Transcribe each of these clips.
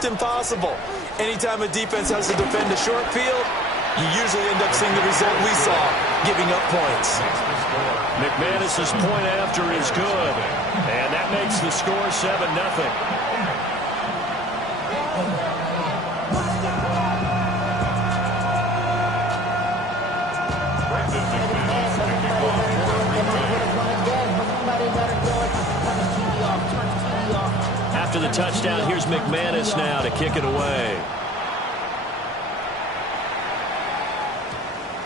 almost impossible. Anytime a defense has to defend a short field, you usually end up seeing the result we saw, giving up points. McManus's point after is good, and that makes the score 7-0. After the touchdown, here's McManus now to kick it away.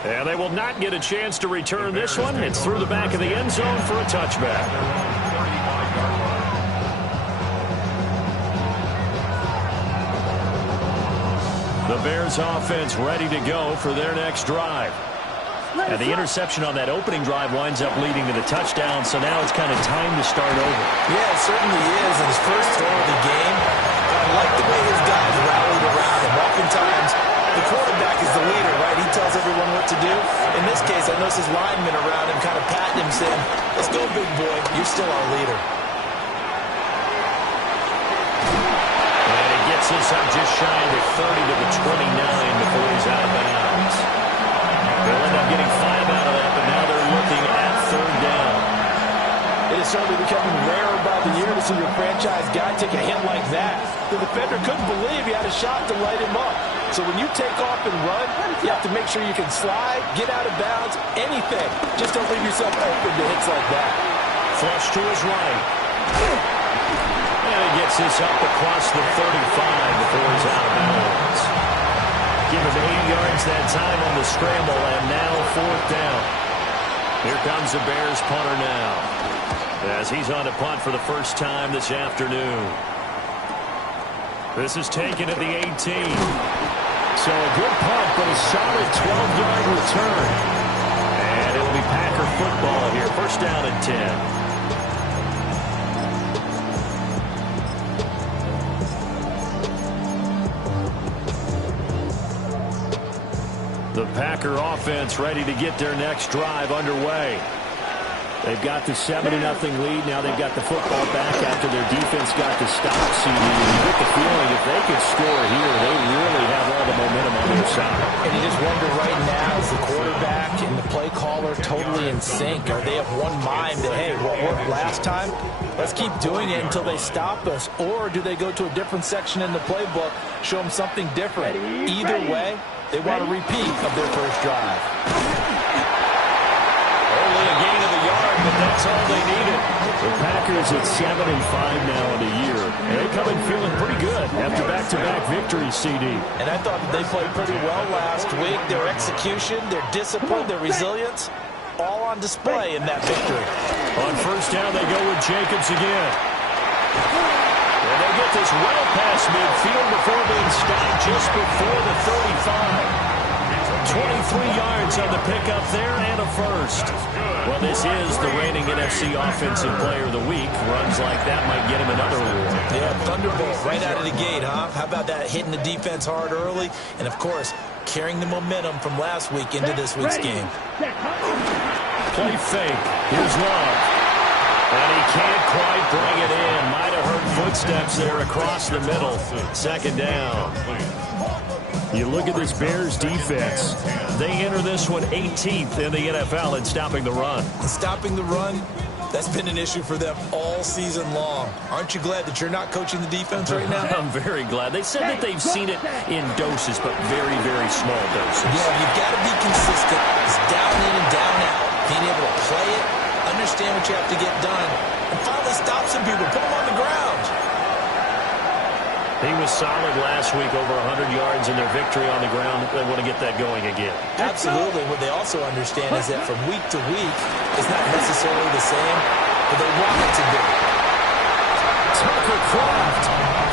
And they will not get a chance to return this one. It's through the back of the end zone for a touchback. The Bears offense ready to go for their next drive. And the interception on that opening drive winds up leading to the touchdown, so now it's kind of time to start over. Yeah, it certainly is. In his first throw of the game, I like the way his guys rallied around him. Oftentimes, the quarterback is the leader, right? He tells everyone what to do. In this case, I noticed his linemen around him kind of patting him, saying, let's go, big boy. You're still our leader. And he gets this up just shy of the 30 to the 29 before he's out of bounds. They'll end up getting 5 out of that, but now they're looking at third down. It is certainly becoming rarer by the year to see your franchise guy take a hit like that. The defender couldn't believe he had a shot to light him up. So when you take off and run, you have to make sure you can slide, get out of bounds, anything. Just don't leave yourself open to hits like that. Flush to his right. And he gets this up across the 35 before he's out of bounds. Give him 8 yards that time on the scramble, and now fourth down. Here comes the Bears punter now, as he's on to punt for the first time this afternoon. This is taken at the 18. So a good punt, but a solid 12-yard return. And it'll be Packer football here. First down and 10. The Packer offense ready to get their next drive underway. They've got the 7-0 lead. Now they've got the football back after their defense got the stop, CD. And you get the feeling if they could score here, they really have all the momentum on their side. And you just wonder right now, is the quarterback and the play caller totally in sync? Are they of one mind that, hey, what worked last time, let's keep doing it until they stop us? Or do they go to a different section in the playbook, show them something different? Either way, they want a repeat of their first drive. Only a gain of a yard, but that's all they needed. The Packers at 7-5 now in a year. And they come in feeling pretty good after back-to-back victories, CD. And I thought that they played pretty well last week. Their execution, their discipline, their resilience, all on display in that victory. On first down, they go with Jacobs again. And they get this well past midfield before being stopped just before the 35. 23 yards on the pickup there and a first. Well, this is the reigning NFC Offensive Player of the Week. Runs like that might get him another award. Yeah, thunderbolt right out of the gate, huh? How about that, hitting the defense hard early? And, of course, carrying the momentum from last week into this week's game. Play fake. Here's Love. And he can't quite bring it in. Might have heard footsteps there across the middle. Second down. You look at this Bears defense. They enter this one 18th in the NFL in stopping the run. Stopping the run, that's been an issue for them all season long. Aren't you glad that you're not coaching the defense right now? I'm very glad. They said that they've seen it in doses, but very, very small doses. Yeah, you've got to be consistent. It's down in and down out. Being able to play it, understand what you have to get done, and finally stop some people, put them on the ground. He was solid last week, over 100 yards in their victory on the ground. They want to get that going again. Absolutely. What they also understand is that from week to week, it's not necessarily the same, but they want it to be. Tucker Kraft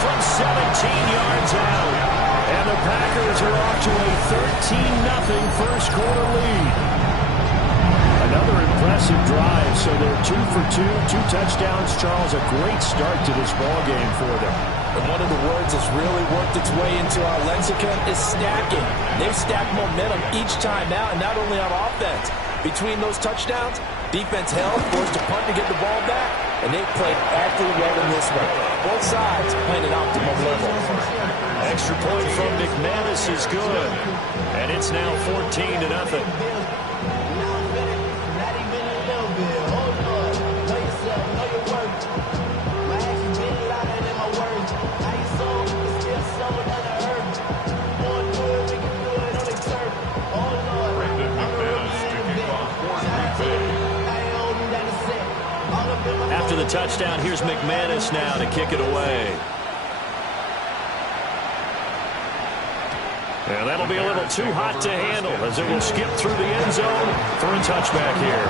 from 17 yards out. And the Packers are off to a 13-0 first quarter lead. Another impressive drive, so they're 2 for 2, 2 touchdowns. Charles, a great start to this ball game for them. And one of the words that's really worked its way into our lexicon is stacking. They've stacked momentum each time out, and not only on offense. Between those touchdowns, defense held, forced a punt to get the ball back, and they played awfully well in this one. Both sides playing at optimum level. Extra point from McManus is good, and it's now 14-0. After the touchdown, here's McManus now to kick it away. And that'll be a little too hot to handle as it will skip through the end zone for a touchback here.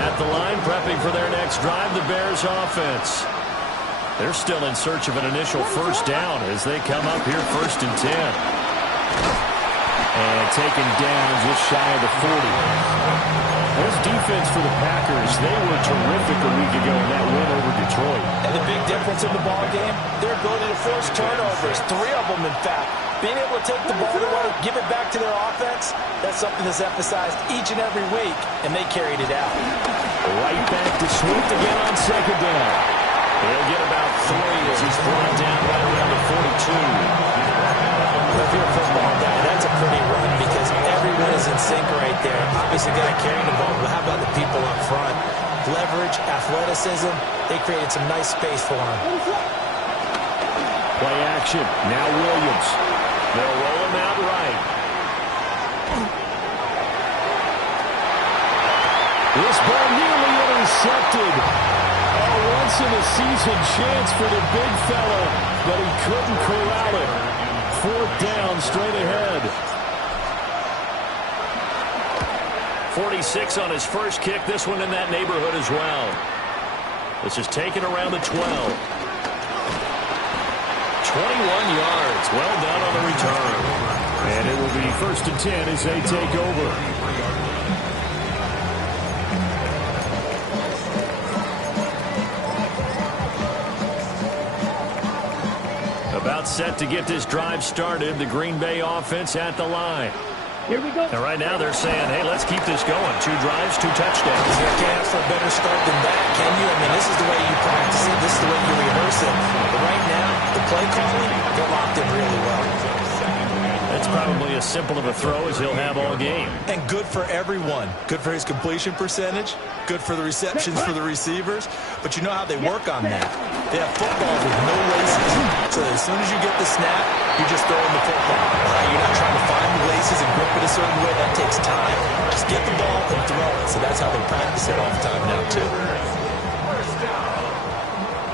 At the line, prepping for their next drive, the Bears offense. They're still in search of an initial first down as they come up here 1st and 10. And taken down just shy of the 40. This defense for the Packers, they were terrific a week ago in that win over Detroit. And the big difference in the ball game, their ability to force turnovers, 3 of them in fact. Being able to take the ball away, give it back to their offense, that's something that's emphasized each and every week, and they carried it out. Right back to Swift again on 2nd down. He'll get about 3 as he's brought down right around the 42. If you're a football guy, that's a pretty run because everyone is in sync right there. Obviously, the guy carrying the ball, but how about the people up front? Leverage, athleticism, they created some nice space for him. Play action. Now Williams. They'll roll him out right. This ball nearly intercepted. A once-in-a-season chance for the big fella, but he couldn't corral it. 4th down, straight ahead. 46 on his first kick. This one in that neighborhood as well. This is taken around the 12. 21 yards. Well done on the return. And it will be 1st and 10 as they take over. About set to get this drive started. The Green Bay offense at the line. Here we go. And right now they're saying, hey, let's keep this going. 2 drives, 2 touchdowns. You can't ask for a better start than that, can you? I mean, this is the way you practice it. This is the way you rehearse it. But right now, the play calling, they're locked in really well. That's probably as simple of a throw as he'll have all game. And good for everyone. Good for his completion percentage. Good for the receptions for the receivers. But you know how they work on that. They have footballs with no laces. So as soon as you get the snap, you're just throwing the football. Right? You're not trying to find the laces and grip it a certain way. That takes time. Just get the ball and throw it. So that's how they practice it all the time now, too.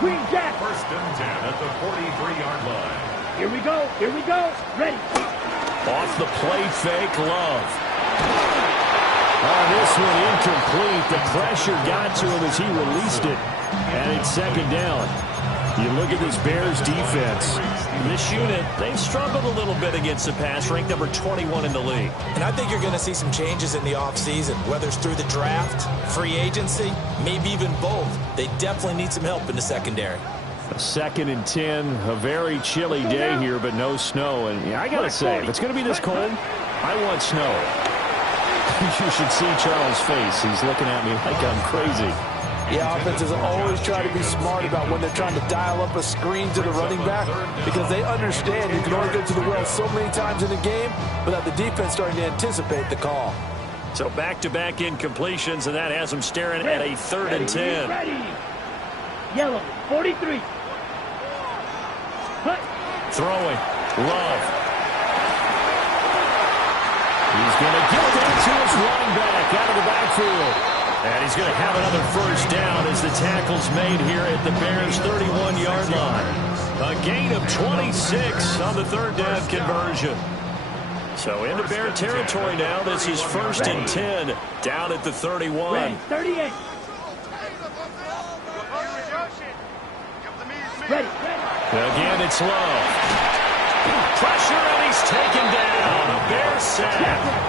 Green Jack. 1st and 10 at the 43-yard line. Here we go. Here we go. Ready. Off the play fake, Love. Oh, this one incomplete. The pressure got to him as he released it. And it's 2nd down. You look at this Bears defense. This unit, they've struggled a little bit against the pass, ranked number 21 in the league. And I think you're going to see some changes in the offseason, whether it's through the draft, free agency, maybe even both. They definitely need some help in the secondary. A 2nd and 10, a very chilly day here, but no snow. And yeah, I got to say, if it's going to be this cold, I want snow. You should see Charles' face. He's looking at me like I'm crazy. Yeah, offenses always try to be smart about when they're trying to dial up a screen to the running back because they understand you can only go to the well so many times in a game without the defense starting to anticipate the call. So back-to-back incompletions, and that has them staring at a 3rd and 10. Ready. Yellow, 43. Cut. Throwing. Love. He's going to get that to his running back out of the backfield. And he's going to have another first down as the tackle's made here at the Bears' 31-yard line. A gain of 26 on the 3rd down conversion. So into Bear territory now. This is 1st and 10 down at the 31. Ready. 38. Ready. Again, it's Love. Pressure, and he's taken down. A Bear sack.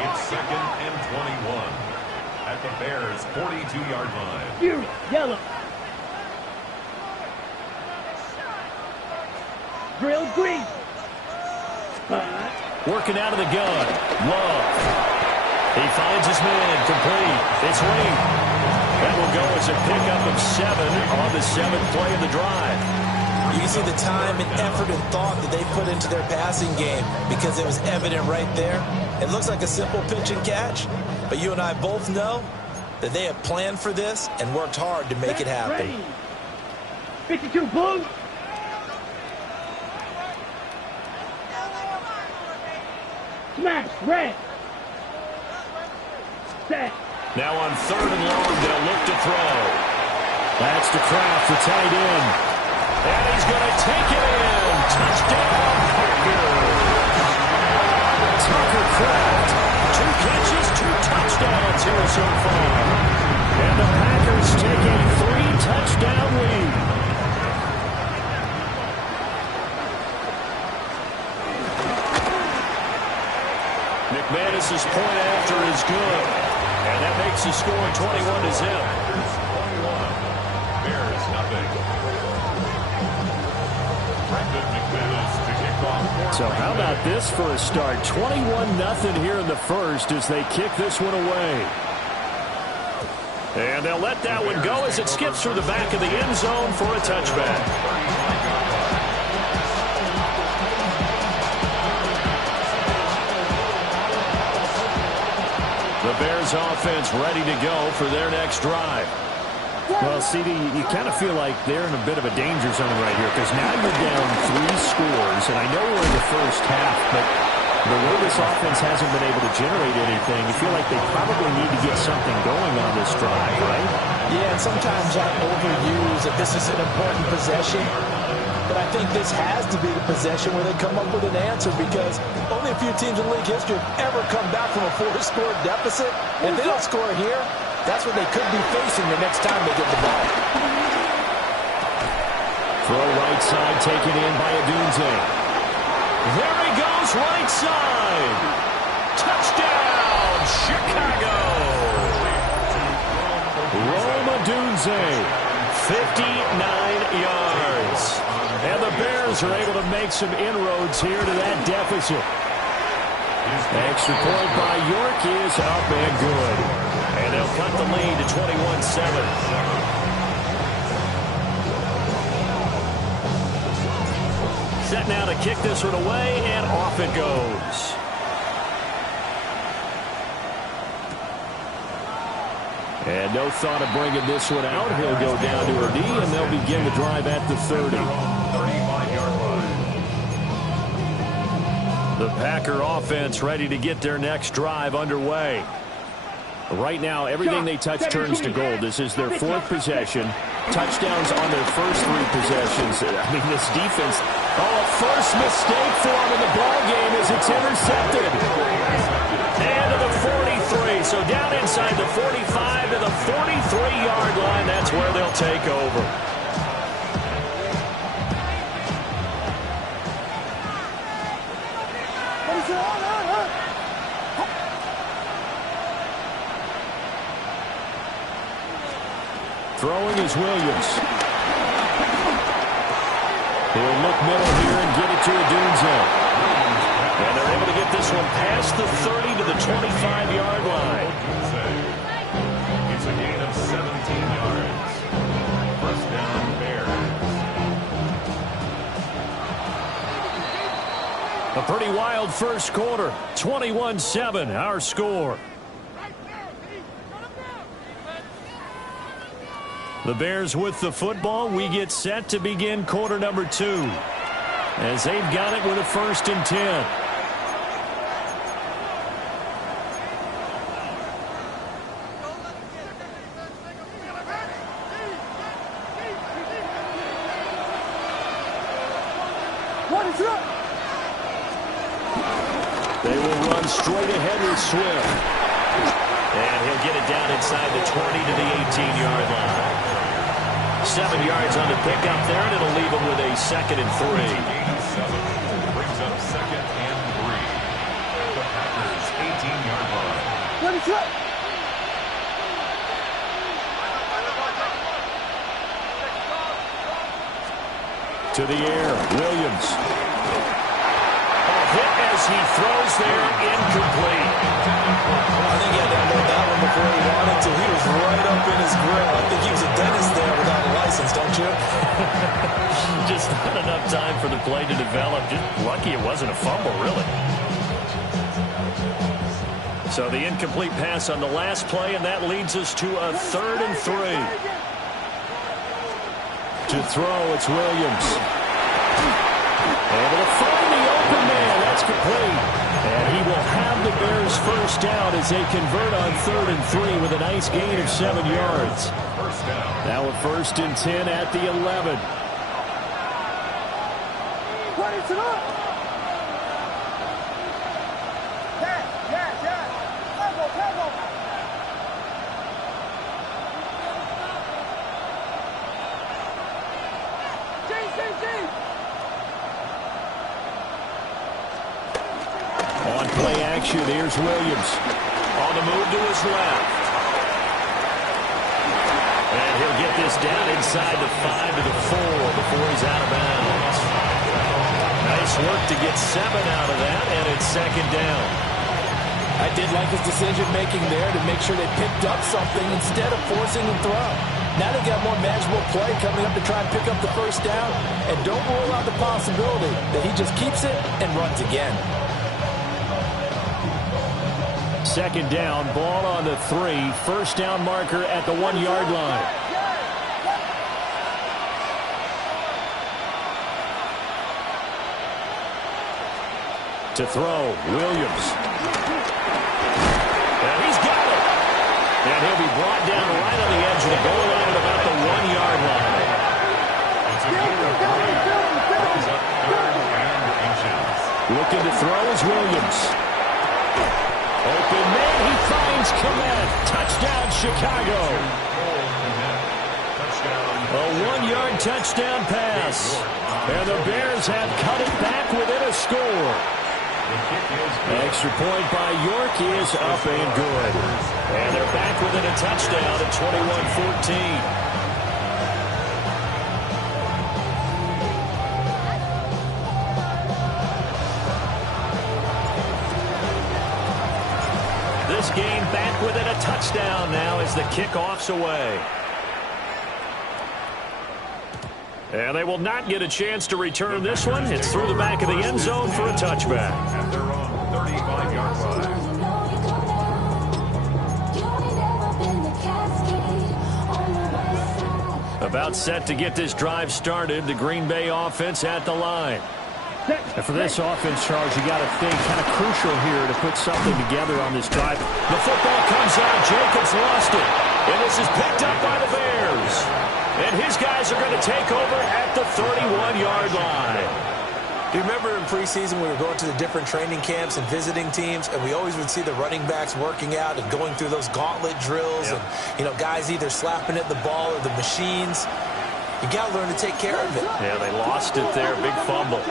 It's 2nd and 21 at the Bears' 42-yard line. Fury, yellow. Drill green. Spot. Working out of the gun. Love. He finds his man. Complete. It's Lee. That will go as a pickup of 7 on the 7th play of the drive. You can see the time and effort and thought that they put into their passing game because it was evident right there. It looks like a simple pitch and catch, but you and I both know that they have planned for this and worked hard to make it happen. Ready. 52 blue. Smash red. Set. Now on 3rd and long, they'll look to throw. That's to Kraft, the tight end. And he's going to take it in. Touchdown, Packers. Tucker Kraft, 2 catches, 2 touchdowns here so far. And the Packers take a 3-touchdown lead. McManus's point after is good. And that makes the score 21-0. 21. Bears nothing. So how about this for a start? 21-0 here in the first as they kick this one away. And they'll let that one go as it skips through the back of the end zone for a touchback. The Bears offense ready to go for their next drive. Well, CD, you kind of feel like they're in a bit of a danger zone right here because now you're down 3 scores, and I know we're in the first half, but the way this offense hasn't been able to generate anything, you feel like they probably need to get something going on this drive, right? Yeah, and sometimes I overuse that this is an important possession, but I think this has to be the possession where they come up with an answer because only a few teams in league history have ever come back from a 4-score deficit. If they don't score here, that's what they could be facing the next time they get the ball. Throw right side taken in by Adunze. There he goes, right side. Touchdown, Chicago. Rome Adunze, 59 yards. And the Bears are able to make some inroads here to that deficit. Extra point by York is up and good. And they'll cut the lead to 21-7. Set now to kick this one away, and off it goes. And no thought of bringing this one out. He'll go down to a knee, and they'll begin the drive at the 30. 35-yard line. The Packer offense ready to get their next drive underway. Right now, everything they touch turns to gold. This is their 4th possession. Touchdowns on their first 3 possessions. I mean, this defense, a first mistake for them in the ball game as it's intercepted. And to the 43. So down inside the 45 to the 43-yard line. That's where they'll take over. Throwing is Williams. He'll look middle here and get it to Adunze. And they're able to get this one past the 30 to the 25-yard line. It's a gain of 17 yards. First down, Bears. A pretty wild first quarter. 21-7, our score. The Bears with the football. We get set to begin quarter number 2. As they've got it with a 1st and 10. They will run straight ahead with Swift. And he'll get it down inside the 20 to the 18-yard line. 7 yards on the pickup there, and it'll leave him with a 2nd and 3. Brings up 2nd and 3. The Packers' 18-yard line. To the air, Williams. A hit as as he throws there, incomplete. I think he had to unload that one before he wanted to. He was right up in his grill. I think he was a dentist there without a license, don't you? Just not enough time for the play to develop. Just lucky it wasn't a fumble, really. So the incomplete pass on the last play, and that leads us to a 3rd and 3. To throw, it's Williams. Able to find the open man. That's complete. And he will have the Bears first down as they convert on 3rd and 3 with a nice gain of 7 yards. Now a 1st and 10 at the 11. What is it up? On play action, here's Williams. On the move to his left. And he'll get this down inside the 5 to the 4 before he's out of bounds. Nice work to get 7 out of that, and it's 2nd down. I did like his decision-making there to make sure they picked up something instead of forcing the throw. Now they got more manageable play coming up to try and pick up the first down, and don't rule out the possibility that he just keeps it and runs again. 2nd down, ball on the 3. First down marker at the 1-yard line. To throw, Williams. And he's got it. And he'll be brought down right on the edge of the goal line at about the 1-yard line. Looking to throw is Williams. Open man, he finds Kmet. Touchdown, Chicago. A 1-yard touchdown pass. And the Bears have cut it back within a score. Extra point by York is up and good. And they're back within a touchdown at 21-14. This game back within a touchdown now as the kickoff's away. And they will not get a chance to return this one. It's through the back of the end zone for a touchback. At their own 35-yard line. About set to get this drive started. The Green Bay offense at the line. And for this offense, Charles, you got to think kind of crucial here to put something together on this drive. The football comes out. Jacobs lost it. And this is picked up by the Bears. And his guys are going to take over at the 31-yard line. Do you remember in preseason we were going to the different training camps and visiting teams, and we always would see the running backs working out and going through those gauntlet drills, and, you know, guys either slapping at the ball or the machines. You got to learn to take care of it. Yeah, they lost it there. Big fumble.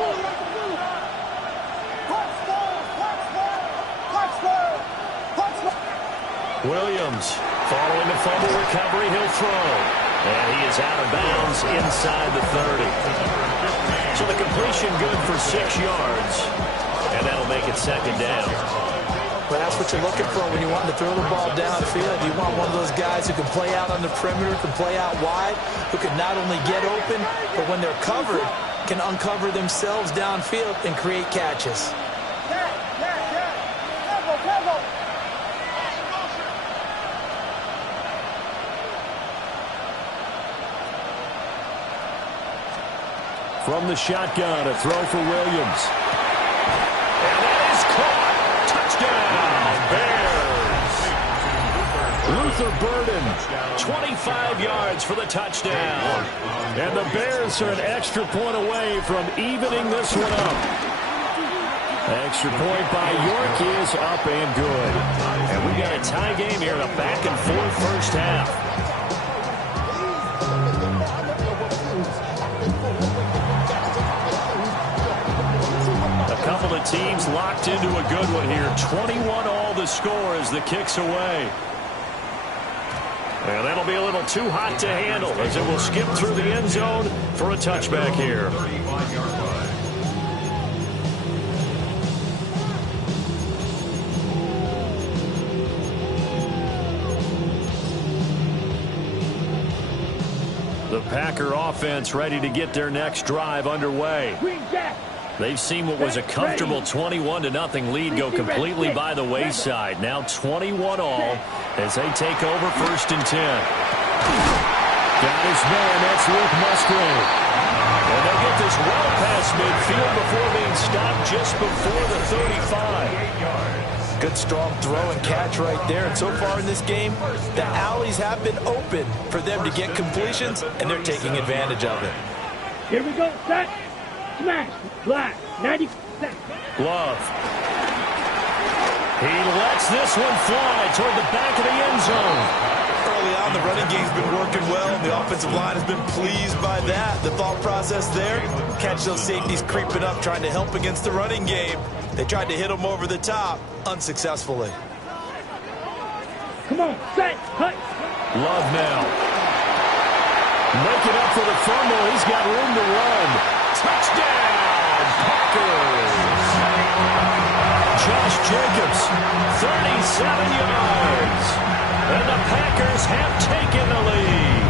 Williams, following the fumble recovery, he'll throw. And he is out of bounds inside the 30. So the completion good for 6 yards. And that'll make it 2nd down. Well, that's what you're looking for when you want to throw the ball downfield. You want one of those guys who can play out on the perimeter, can play out wide, who can not only get open, but when they're covered, can uncover themselves downfield and create catches. From the shotgun, a throw for Williams. And that is caught. Touchdown, Bears. Luther Burden, 25 yards for the touchdown. And the Bears are an extra point away from evening this one up. Extra point by York is up and good. And we got a tie game here in a back-and-forth first half. Couple of teams locked into a good one here. 21-all the score as the kick's away. And that'll be a little too hot to handle as it will skip through the end zone for a touchback here. The Packer offense ready to get their next drive underway. They've seen what was a comfortable 21-0 lead go completely by the wayside. Now 21 all as they take over 1st and 10. Got his man, that's Luke Musgrave. And they get this well past midfield before being stopped just before the 35. Good strong throw and catch right there. And so far in this game, the alleys have been open for them to get completions, and they're taking advantage of it. Here we go, set, smash, black, 90 seconds. Love. He lets this one fly toward the back of the end zone. Early on, the running game's been working well, and the offensive line has been pleased by that. The thought process there, catch those safeties creeping up, trying to help against the running game. They tried to hit them over the top, unsuccessfully. Come on, set, cut. Love now. Make it up for the fumble. He's got room to run. Touchdown, Packers. Josh Jacobs, 37 yards. And the Packers have taken the lead.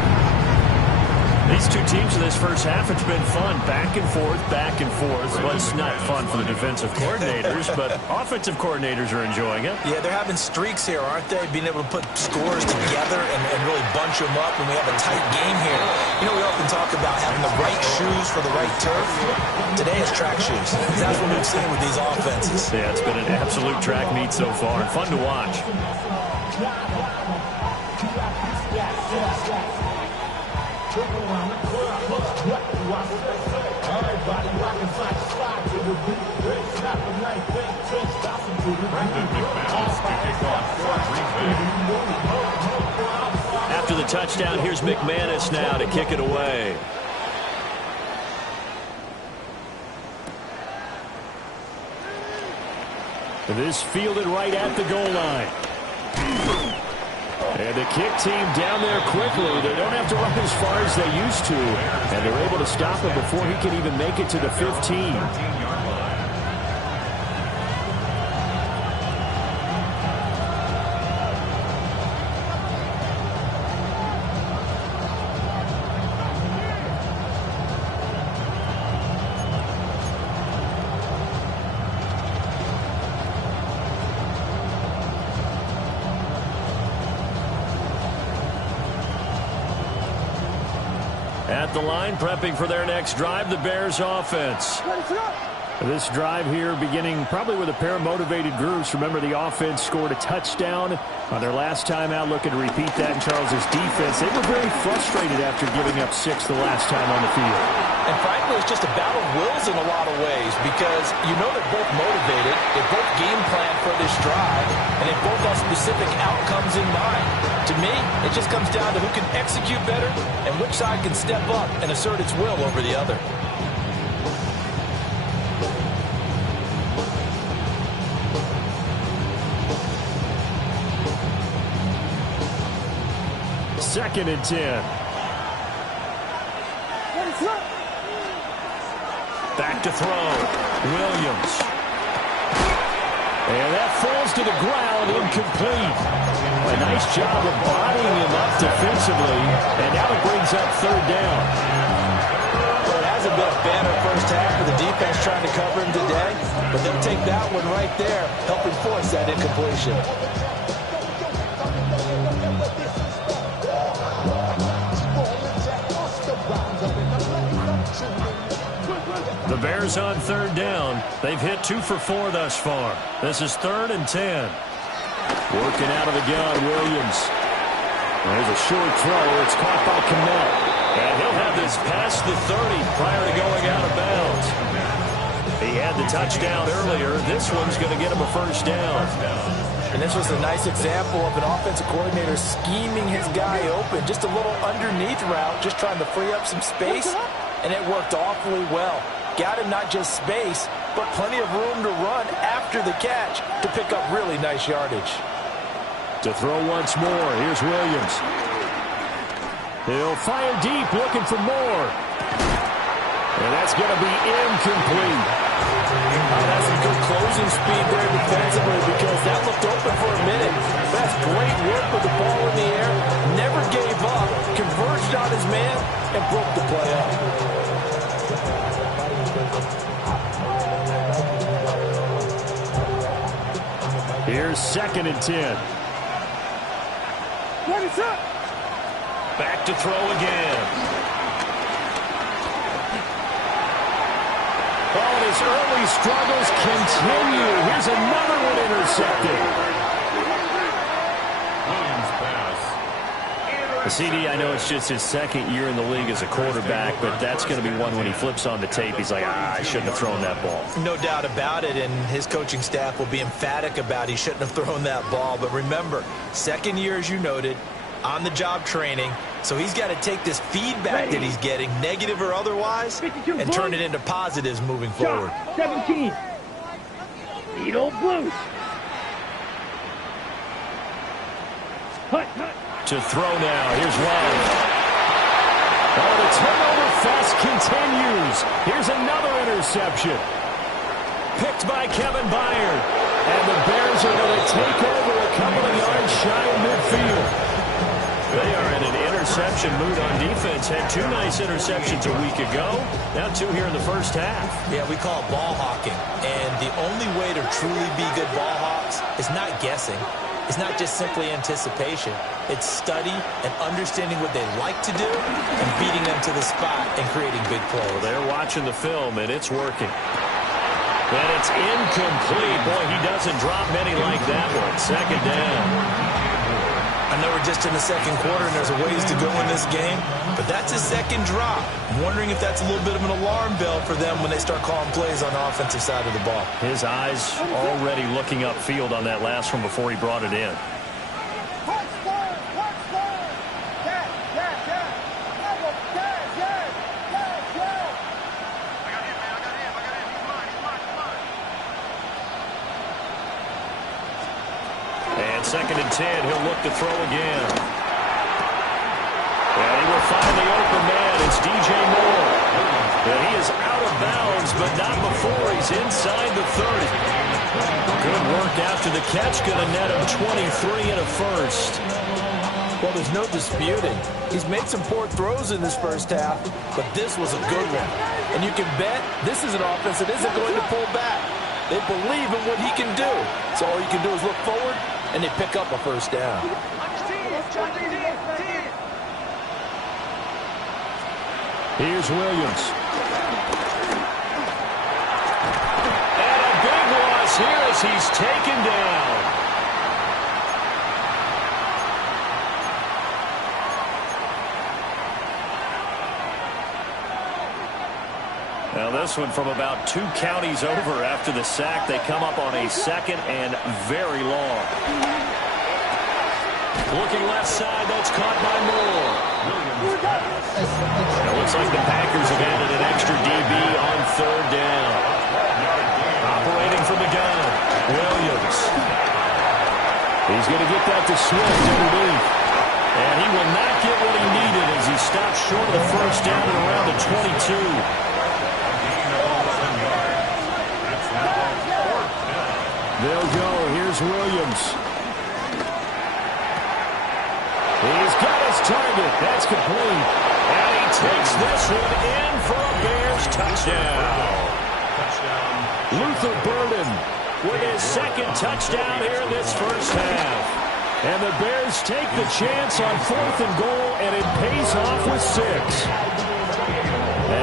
These two teams in this first half, it's been fun. Back and forth, back and forth. Well, it's not fun for the defensive coordinators, but offensive coordinators are enjoying it. Yeah, they're having streaks here, aren't they? Being able to put scores together and really bunch them up, and we have a tight game here. You know, we often talk about having the right shoes for the right turf. Today is track shoes. That's what we've seen with these offenses. Yeah, it's been an absolute track meet so far. Fun to watch. After the touchdown, here's McManus now to kick it away. This fielded right at the goal line. And the kick team down there quickly. They don't have to run as far as they used to. And they're able to stop him before he can even make it to the 15. At the line, prepping for their next drive, the Bears offense. This drive here beginning probably with a pair of motivated groups. Remember, the offense scored a touchdown on their last time out. Looking to repeat that in Charles's defense. They were very frustrated after giving up 6 the last time on the field. And frankly, it's just a battle of wills in a lot of ways, because you know they're both motivated, they both game plan for this drive, and they both have specific outcomes in mind. To me, it just comes down to who can execute better and which side can step up and assert its will over the other. Second and 10. Back to throw. Williams. And that falls to the ground, incomplete. A nice job of bodying him up defensively. And now it brings up 3rd down. Well, it hasn't been a banner first half for the defense trying to cover him today, but they'll take that one right there, helping force that incompletion. The Bears on 3rd down. They've hit 2 for 4 thus far. This is 3rd and 10. Working out of the gun, Williams. There's a short throw. It's caught by Kmet. And he'll have this past the 30 prior to going out of bounds. He had the touchdown earlier. This one's going to get him a 1st down. And this was a nice example of an offensive coordinator scheming his guy open. Just a little underneath route, just trying to free up some space. And it worked awfully well. Got him not just space, but plenty of room to run after the catch to pick up really nice yardage. To throw once more, here's Williams. He'll fire deep, looking for more. And that's going to be incomplete. That's some good closing speed there defensively, because that looked open for a minute. That's great work with the ball in the air. Never gave up. Converged on his man and broke the play up. Here's 2nd and 10. Back to throw again. Oh, and his early struggles continue. Here's another one intercepted. The CD, I know it's just his 2nd year in the league as a quarterback, but that's going to be one when he flips on the tape. He's like, I shouldn't have thrown that ball. No doubt about it, and his coaching staff will be emphatic about he shouldn't have thrown that ball. But remember, 2nd year, as you noted, on-the-job training, so he's got to take this feedback that he's getting, negative or otherwise, and turn it into positives moving forward. 17. Needle Blues. Hut. To throw now. Here's Love. Oh, the turnover fest continues. Here's another interception. Picked by Kevin Byard. And the Bears are going to take over a couple of yards shy of midfield. They are in an interception mood on defense. Had 2 nice interceptions a week ago. Now 2 here in the first half. Yeah, we call it ball hawking. And the only way to truly be good ball hawks is not guessing. It's not just simply anticipation. It's study and understanding what they like to do and beating them to the spot and creating big plays. Well, they're watching the film, and it's working. And it's incomplete. Boy, he doesn't drop many like that one. 2nd down. I know we're just in the 2nd quarter and there's a ways to go in this game, but that's his 2nd drop. I'm wondering if that's a little bit of an alarm bell for them when they start calling plays on the offensive side of the ball. His eyes already looking upfield on that last one before he brought it in. And 2nd and 10, he'll look to throw again. And he will find the open man. It's DJ Moore. And he is out of bounds, but not before he's inside the 30. Good work after the catch. Going to net him 23 and a first. Well, there's no disputing. He's made some poor throws in this first half, but this was a good one. And you can bet this is an offense that isn't going to pull back. They believe in what he can do. So all you can do is look forward, and they pick up a first down. Here's Williams. And a big loss here as he's taken down. Now this one from about 2 counties over after the sack. They come up on a 2nd and very long. Looking left side, that's caught by Moore. It looks like the Packers have added an extra DB on 3rd down. Operating from the gun, Williams. He's going to get that to Swift underneath. And he will not get what he needed as he stops short of the first down at around the 22. They'll go. Here's Williams. He's got his target. That's complete. And he takes this one in for a Bears touchdown. Luther Burden with his 2nd touchdown here in this first half. And the Bears take the chance on 4th and goal, and it pays off with 6.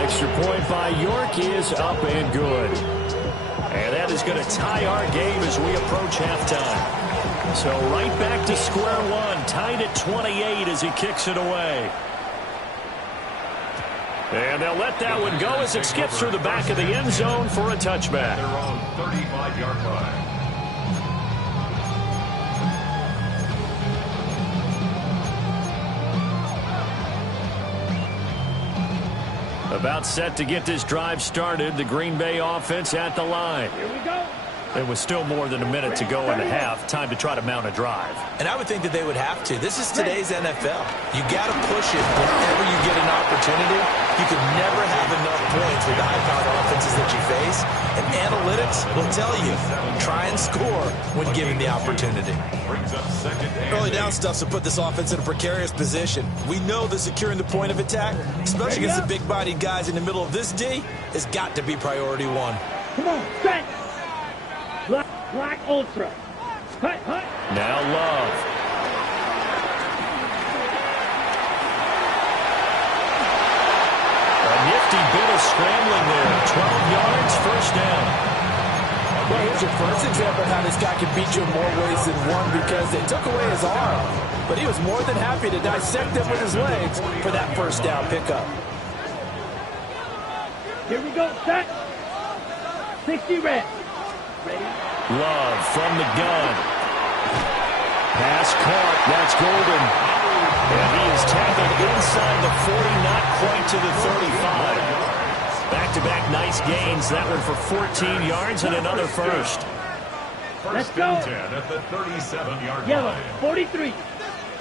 Extra point by York is up and good. And that is going to tie our game as we approach halftime. So right back to square one, tied at 28 as he kicks it away. And they'll let that one go as it skips through the back of the end zone for a touchback. Their own 35-yard line. About set to get this drive started. The Green Bay offense at the line. Here we go. There was still more than a minute to go in the half. Time to try to mount a drive. And I would think that they would have to. This is today's NFL. You got to push it whenever you get an opportunity. You can never have enough points with the high-powered offenses that you face. And analytics will tell you, try and score when given the opportunity. Early down stuff's to put this offense in a precarious position. We know that securing the point of attack, especially against the big-bodied guys in the middle of this D, has got to be priority one. Come on, set. Black Ultra. Hut, hut. Now Love. A nifty bit of scrambling there. 12 yards, first down. Well, here's your first example of how this guy can beat you in more ways than one because they took away his arm. But he was more than happy to dissect them with his legs for that first down pickup. Here we go, set. 60 red. Ready? Love from the gun. Pass caught. That's Golden. And he is tackled inside the 40, not quite to the 35. Back-to-back nice gains. That one for 14 yards and another first. Let's go. First and 10 at the 37-yard Yellow, line. 43.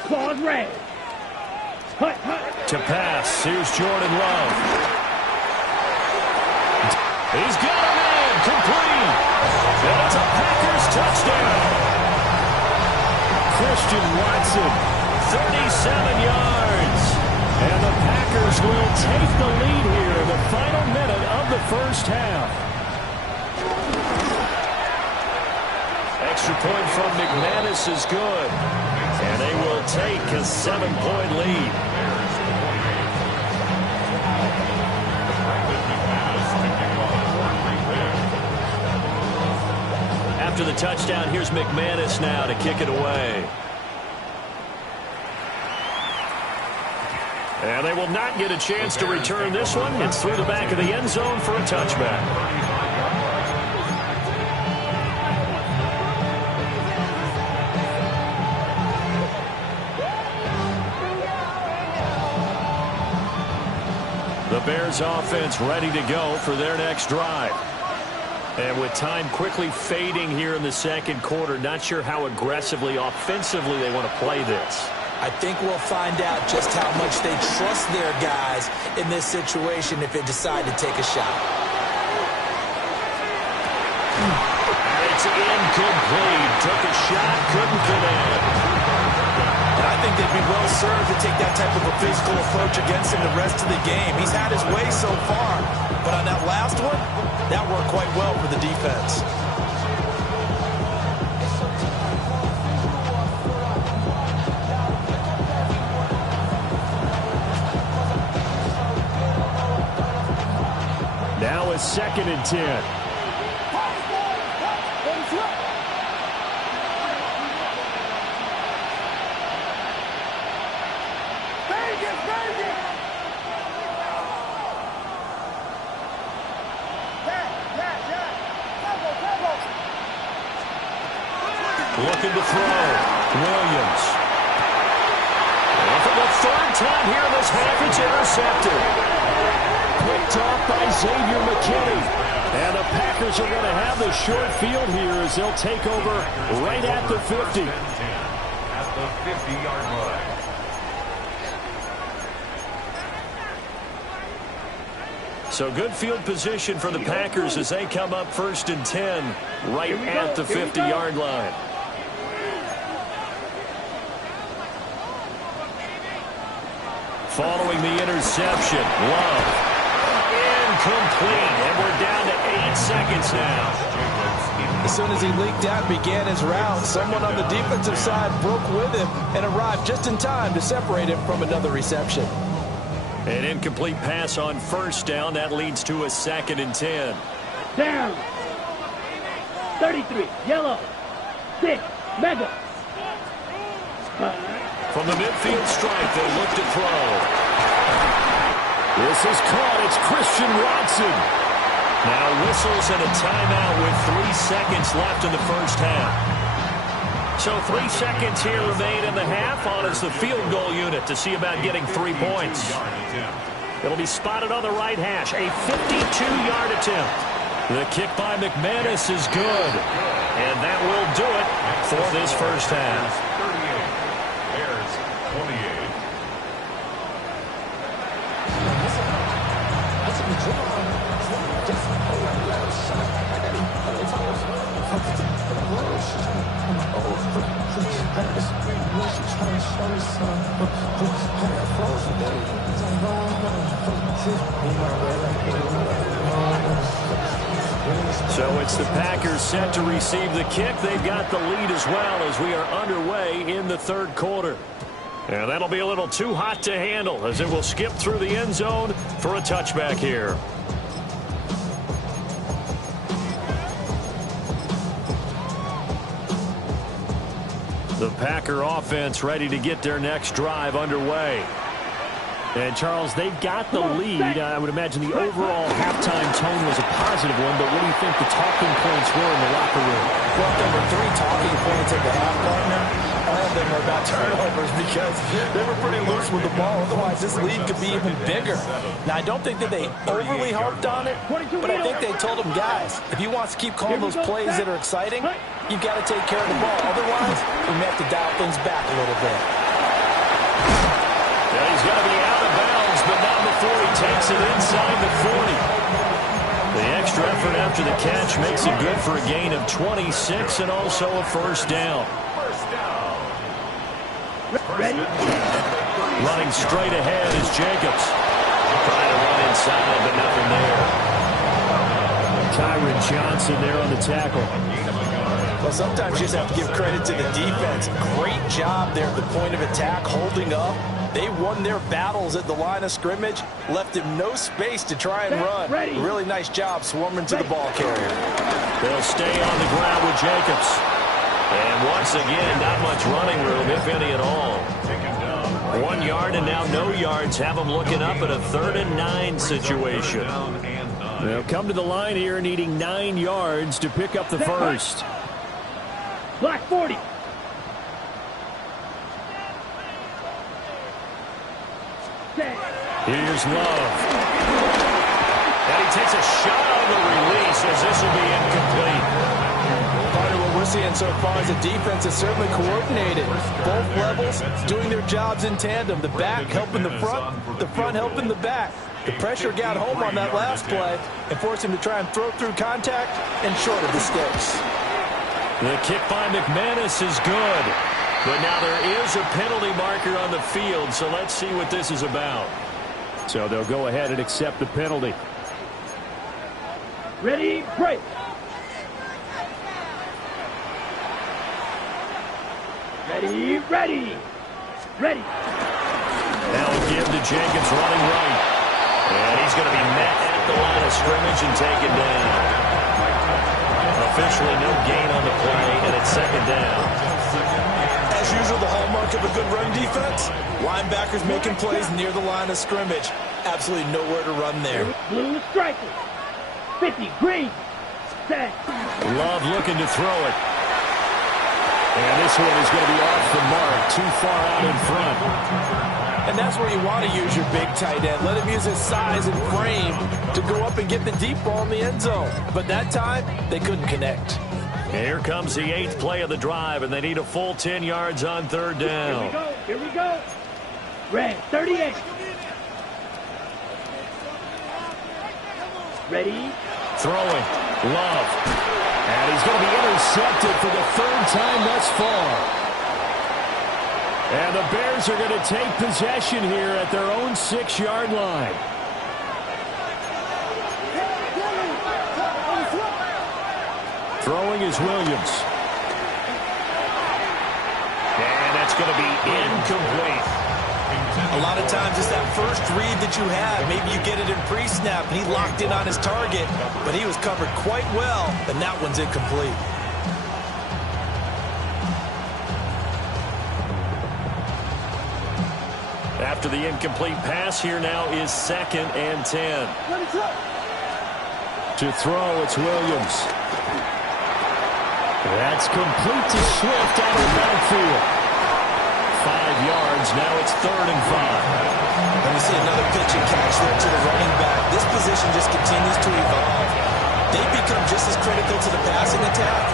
Claws red. Hut, hut. To pass. Here's Jordan Love. He's got a man. Complete. And it's a Packers touchdown. Christian Watson, 37 yards. And the Packers will take the lead here in the final minute of the first half. Extra point from McManus is good. And they will take a 7-point lead. After the touchdown, here's McManus now to kick it away. And they will not get a chance to return this one. It's through the back of the end zone for a touchback. The Bears offense ready to go for their next drive. And with time quickly fading here in the second quarter, not sure how aggressively, offensively they want to play this. I think we'll find out just how much they trust their guys in this situation if they decide to take a shot. It's incomplete. Took a shot, couldn't connect. And I think they'd be well served to take that type of a physical approach against him the rest of the game. He's had his way so far, but on that last one, that worked quite well for the defense. Now it's 2nd and 10. Looking to throw. Williams. And for the third time here in this half, it's intercepted. Picked off by Xavier McKinney. And the Packers are going to have the short field here as they'll take over right at the 50. At the 50-yard line. So good field position for the Packers as they come up 1st and 10 right at the 50-yard line. Following the interception, Love. Incomplete, and we're down to 8 seconds now. As soon as he leaked out and began his route, someone on the defensive side broke with him and arrived just in time to separate him from another reception. An incomplete pass on 1st down. That leads to a 2nd and 10. Down. 33. Yellow. 6. Mega. From the midfield stripe, they look to throw. This is caught. It's Christian Watson. Now whistles and a timeout with 3 seconds left in the first half. So 3 seconds here remain in the half on as the field goal unit to see about getting 3 points. It'll be spotted on the right hash. A 52-yard attempt. The kick by McManus is good. And that will do it for this first half. 38. Bears 28. So it's the Packers set to receive the kick. They've got the lead as well as we are underway in the third quarter. And that'll be a little too hot to handle as it will skip through the end zone for a touchback here. The Packer offense ready to get their next drive underway. And, Charles, they've got the lead. I would imagine the overall halftime tone was a positive one, but what do you think the talking points were in the locker room? Well, there were 3 talking points at the half, partner. All of them were about turnovers because they were pretty loose with the ball. Otherwise, this lead could be even bigger. Now, I don't think that they overly harped on it, but I think they told them, guys, if you want to keep calling those plays that are exciting, you've got to take care of the ball. Otherwise, we may have to dial things back a little bit. Yeah, he's going to be out of bounds, but not before he takes it inside the 40. The extra effort after the catch makes it good for a gain of 26 and also a first down. Ready? Running straight ahead is Jacobs. Trying to run inside, but nothing there. Tyron Johnson there on the tackle. Well, sometimes you just have to give credit to the defense. Great job there at the point of attack, holding up. They won their battles at the line of scrimmage, left him no space to try and run. Really nice job swarming to the ball carrier. They'll stay on the ground with Jacobs. And once again, not much running room, if any at all. 1 yard and now no yards have them looking up at a 3rd and 9 situation. They'll come to the line here needing 9 yards to pick up the first. Black 40. Here's Love. And he takes a shot on the release as this will be incomplete. Part of what we're seeing so far is the defense is certainly coordinated. Both levels doing their jobs in tandem. The back helping the front helping the back. The pressure got home on that last play and forced him to try and throw through contact and short of the sticks. The kick by McManus is good. But now there is a penalty marker on the field, so let's see what this is about. So they'll go ahead and accept the penalty. Ready, break. Ready, ready. Ready. Now a give to Jenkins running right. And he's going to be met at the line of scrimmage and taken down. Officially no gain on the play, and it's 2nd down. As usual, the hallmark of a good run defense, linebackers making plays near the line of scrimmage. Absolutely nowhere to run there. Blue striker. 50, green. Set. Love looking to throw it. And this one is going to be off the mark, too far out in front. And that's where you want to use your big tight end. Let him use his size and frame to go up and get the deep ball in the end zone. But that time, they couldn't connect. Here comes the 8th play of the drive, and they need a full 10 yards on 3rd down. Here we go. Red, 38. Ready. Throwing. Love. And he's going to be intercepted for the 3rd time thus far. And the Bears are going to take possession here at their own 6-yard line. Throwing is Williams. And that's going to be incomplete. A lot of times it's that first read that you have. Maybe you get it in pre-snap, and he locked in on his target, but he was covered quite well, and that one's incomplete. After the incomplete pass, here now is 2nd and 10. To throw, it's Williams. That's complete to Swift out of the backfield. 5 yards, now it's 3rd and 5. And we see another pitch and catch there to the running back. This position just continues to evolve. they become just as critical to the passing attack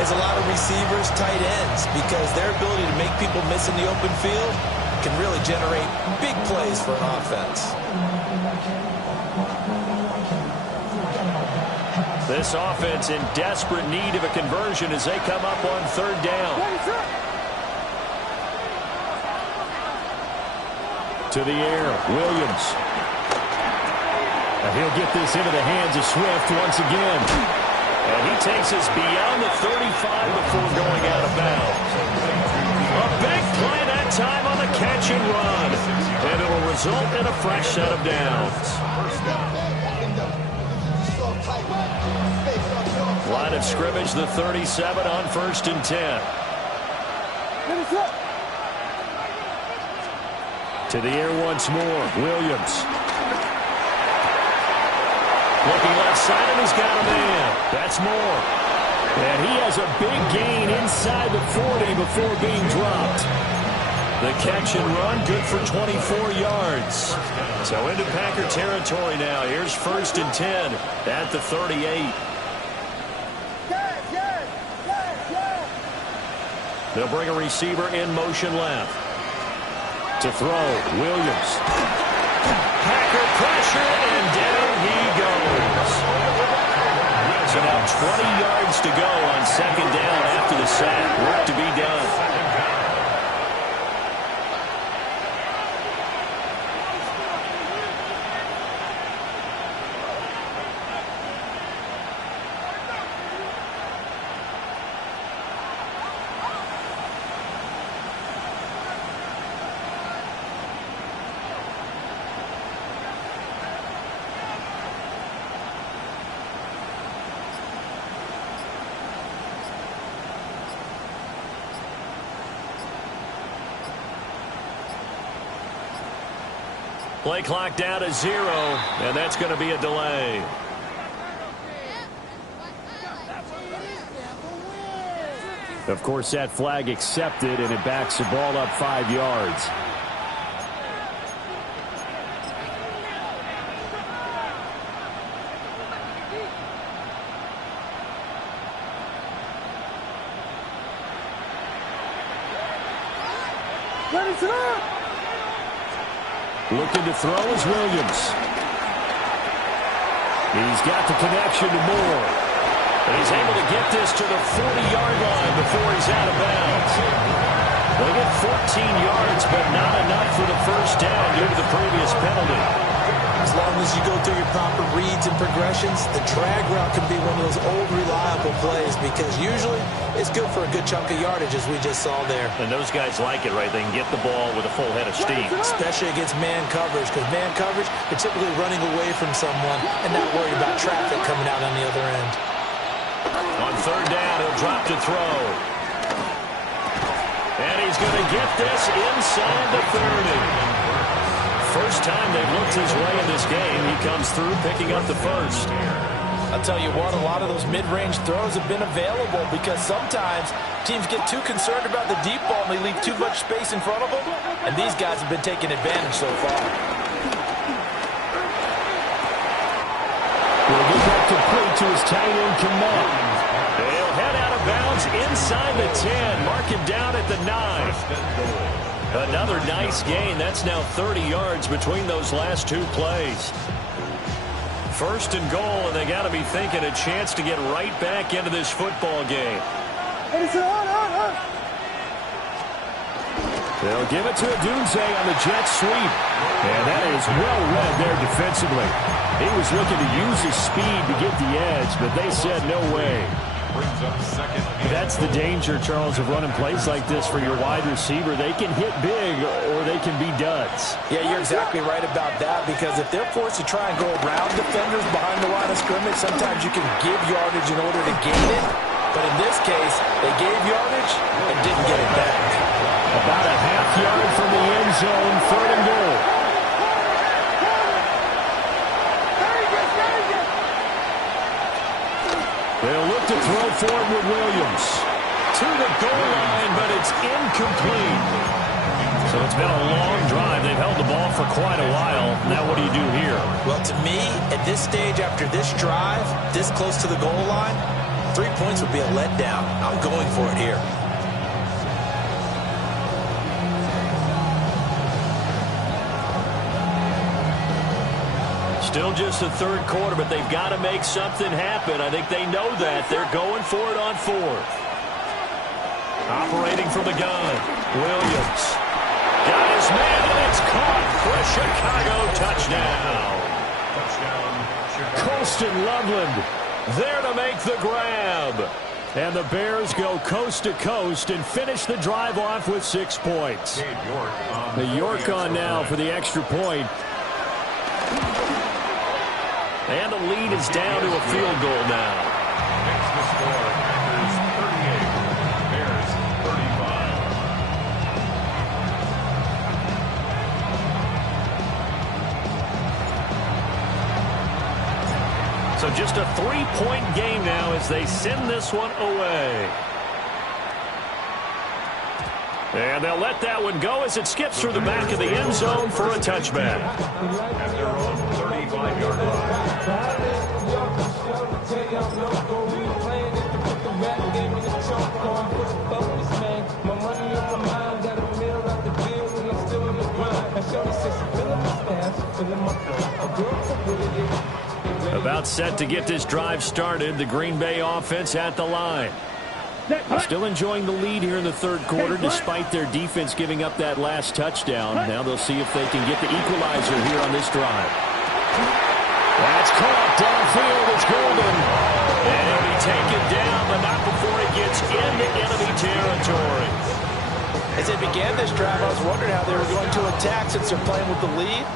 as a lot of receivers, tight ends, because their ability to make people miss in the open field can really generate big plays for an offense. This offense in desperate need of a conversion as they come up on third down. To the air, Williams. And he'll get this into the hands of Swift once again. And he takes us beyond the 35 before going out of bounds. A big play that time on the catch and run. And it'll result in a fresh set of downs. Line of scrimmage, the 37 on 1st and 10. To the air once more, Williams. Looking left side, and he's got a man. That's Moore. And he has a big gain inside the 40 before being dropped. The catch and run, good for 24 yards. So into Packer territory now. Here's 1st and 10 at the 38. They'll bring a receiver in motion left. To throw, Williams. Packer pressure, and down he goes. So now 20 yards to go on 2nd down after the sack. Work to be done. Play clock down to 0, and that's going to be a delay. Of course, that flag accepted, and it backs the ball up 5 yards. Looking to throw is Williams. He's got the connection to Moore. And he's able to get this to the 40-yard line before he's out of bounds. They'll get 14 yards, but not enough for the first down due to the previous penalty. As long as you go through your proper reads and progressions, the drag route can be one of those old reliable plays because usually it's good for a good chunk of yardage, as we just saw there. And those guys like it, right? They can get the ball with a full head of steam. Especially against man coverage, because man coverage, they're typically running away from someone and not worried about traffic coming out on the other end. On 3rd down, he'll drop to throw. And he's going to get this inside the 30. First time they've looked his way in this game. He comes through picking up the first. I'll tell you what, a lot of those mid-range throws have been available because sometimes teams get too concerned about the deep ball and they leave too much space in front of them, and these guys have been taking advantage so far. We'll get that complete to his tight end, Kamal. They'll head out of bounds inside the 10. Mark him down at the 9. Another nice gain. That's now 30 yards between those last 2 plays. 1st and goal, and they got to be thinking a chance to get right back into this football game. They'll give it to Adunze on the jet sweep. And that is well read there defensively. He was looking to use his speed to get the edge, but they said no way. That's the danger, Charles, of running plays like this for your wide receiver. They can hit big or they can be duds. Yeah, you're exactly right about that, because if they're forced to try and go around defenders behind the line of scrimmage, sometimes you can give yardage in order to gain it. But in this case, they gave yardage and didn't get it back. About a half yard from the end zone, 3rd and goal. They'll look to throw forward with Williams. To the goal line, but it's incomplete. So it's been a long drive. They've held the ball for quite a while. Now what do you do here? Well, to me, at this stage, after this drive, this close to the goal line, 3 points would be a letdown. I'm going for it here. Still just the third quarter, but they've got to make something happen. I think they know that. They're going for it on fourth. Operating from the gun, Williams. Got his man, and it's caught for a Chicago touchdown. Colston Loveland there to make the grab. And the Bears go coast to coast and finish the drive off with 6 points. The York on now for the extra point. And the lead is down to a field goal now. Makes the score. Packers 38. Bears 35. So just a 3-point game now as they send this one away. And they'll let that one go as it skips through the back of the end zone for a touchback. At their own 35-yard line. About set to get this drive started. The Green Bay offense at the line. Still enjoying the lead here in the third quarter despite their defense giving up that last touchdown. Now they'll see if they can get the equalizer here on this drive. That's caught downfield. It's Golden. And he'll be taken down, but not before he gets into enemy territory. As they began this drive, I was wondering how they were going to attack since they're playing with the lead.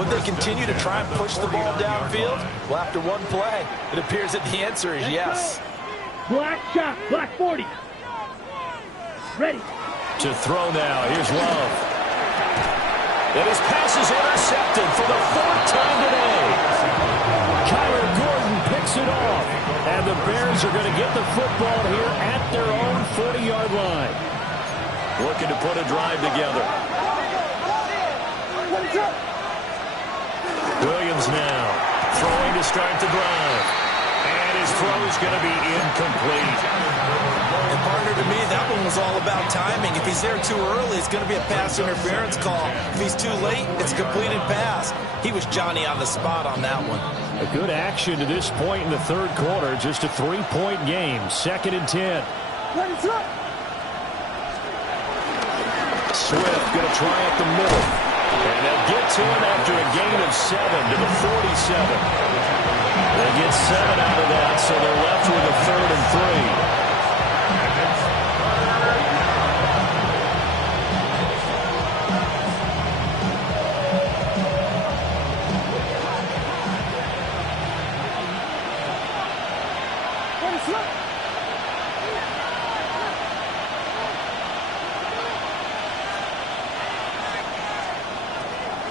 Would they continue to try and push the ball downfield? Well, after one play, it appears that the answer is yes. Black shot, black 40. Ready. To throw now. Here's Love. And his pass is intercepted for the 4th time today. Kyler Gordon picks it off. And the Bears are going to get the football here at their own 40-yard line. Looking to put a drive together. Williams now throwing to start the drive. And his throw is going to be incomplete. And partner, to me, that one was all about timing. If he's there too early, it's going to be a pass interference call. If he's too late, it's a completed pass. He was Johnny on the spot on that one. A good action to this point in the third quarter. Just a 3-point game. 2nd and 10. Swift going to try at the middle. And they'll get to him after a gain of 7 to the 47. They get 7 out of that, so they're left with a 3rd and 3.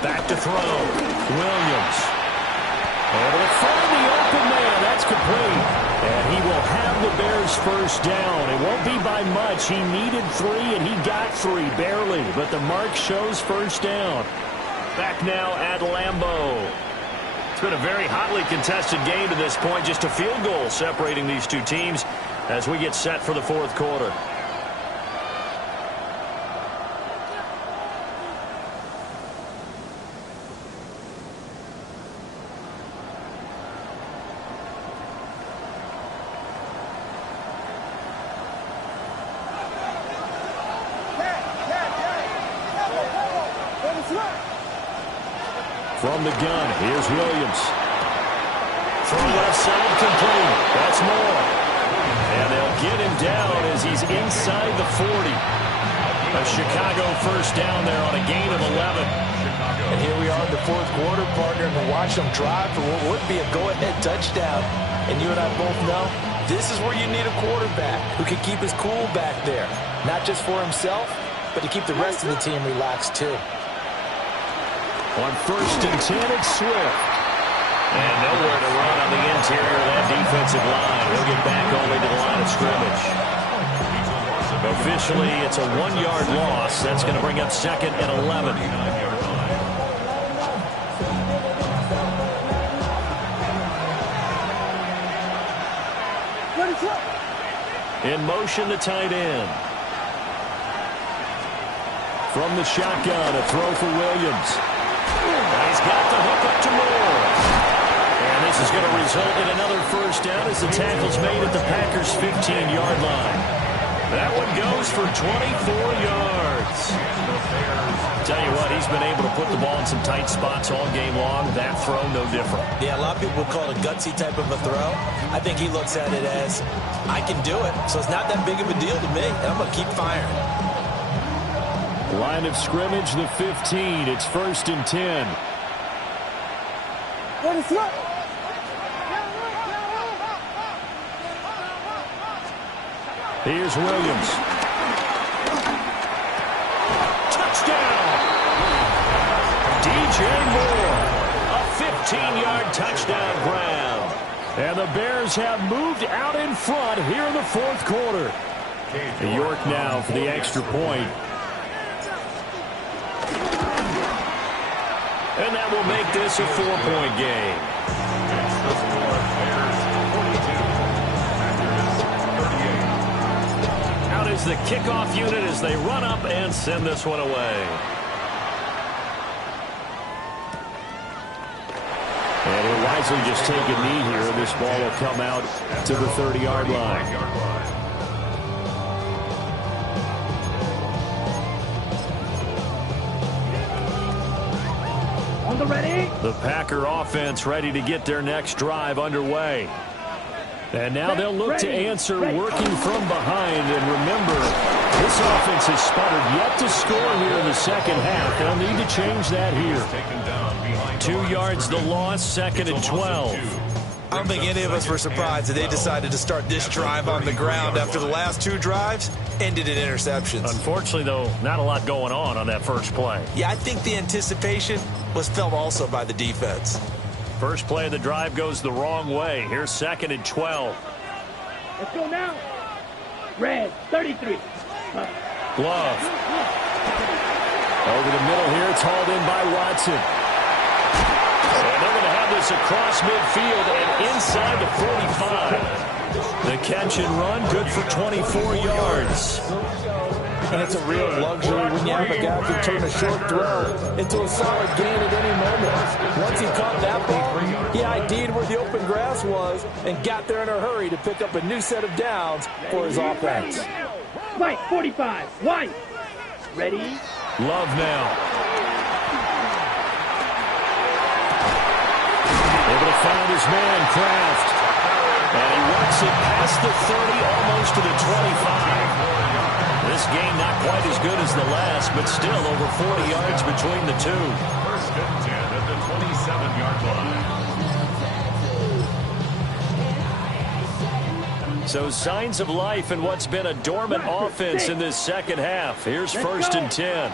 Back to throw. Williams. Able to find the open man. That's complete. And he will have the Bears first down. It won't be by much. He needed 3, and he got 3, barely. But the mark shows first down. Back now at Lambeau. It's been a very hotly contested game to this point. Just a field goal separating these two teams as we get set for the fourth quarter. From the gun, here's Williams. Throw left side complete. That's more. And they'll get him down as he's inside the 40. A Chicago first down there on a gain of 11. And here we are in the fourth quarter, partner, and watch them drive for what would be a go-ahead touchdown. And you and I both know this is where you need a quarterback who can keep his cool back there. Not just for himself, but to keep the rest of the team relaxed too. On 1st and 10, it's Swift. And nowhere to run on the interior of that defensive line. He'll get back only to the line of scrimmage. Officially, it's a 1-yard loss. That's going to bring up 2nd and 11. In motion, the tight end. From the shotgun, a throw for Williams. He's got the hook up to Moore. And this is going to result in another first down as the tackle's made at the Packers' 15-yard line. That one goes for 24 yards. Tell you what, he's been able to put the ball in some tight spots all game long. That throw, no different. Yeah, a lot of people would call it a gutsy type of a throw. I think he looks at it as, I can do it, so it's not that big of a deal to me, and I'm going to keep firing. Line of scrimmage, the 15. It's 1st and 10. Here's Williams. Touchdown! DJ Moore. A 15-yard touchdown grab. And the Bears have moved out in front here in the 4th quarter. York now for the extra point. And that will make this a 4-point game. Out is the kickoff unit as they run up and send this one away. And he'll wisely just take a knee here. This ball will come out to the 30-yard line. Ready? The Packer offense ready to get their next drive underway. And now they'll look to answer working from behind. And remember, this offense has sputtered yet to score here in the second half. They'll need to change that here. 2 yards the loss, 2nd and 12. I don't think any of us were surprised that they decided to start this drive on the ground after the last 2 drives ended in interceptions. Unfortunately, though, not a lot going on that first play. Yeah, I think the anticipation was felt also by the defense. First play of the drive goes the wrong way. Here's 2nd and 12. Let's go now. Red, 33. Glove. Over the middle here, it's hauled in by Watson. And they're going to have this across midfield and inside the 45. The catch and run, good for 24 yards. And it's a real luxury when you have a guy who can turn a short throw into a solid gain at any moment. Once he caught that ball, he ID'd where the open grass was and got there in a hurry to pick up a new set of downs for his offense. White, 45. White. Ready? Love now. Able to find his man, Kraft. And he works it past the 30, almost to the 25. This game not quite as good as the last, but still over 40 yards between the two. 1st and 10 at the 27-yard line. So signs of life in what's been a dormant offense in this second half. Here's 1st and 10.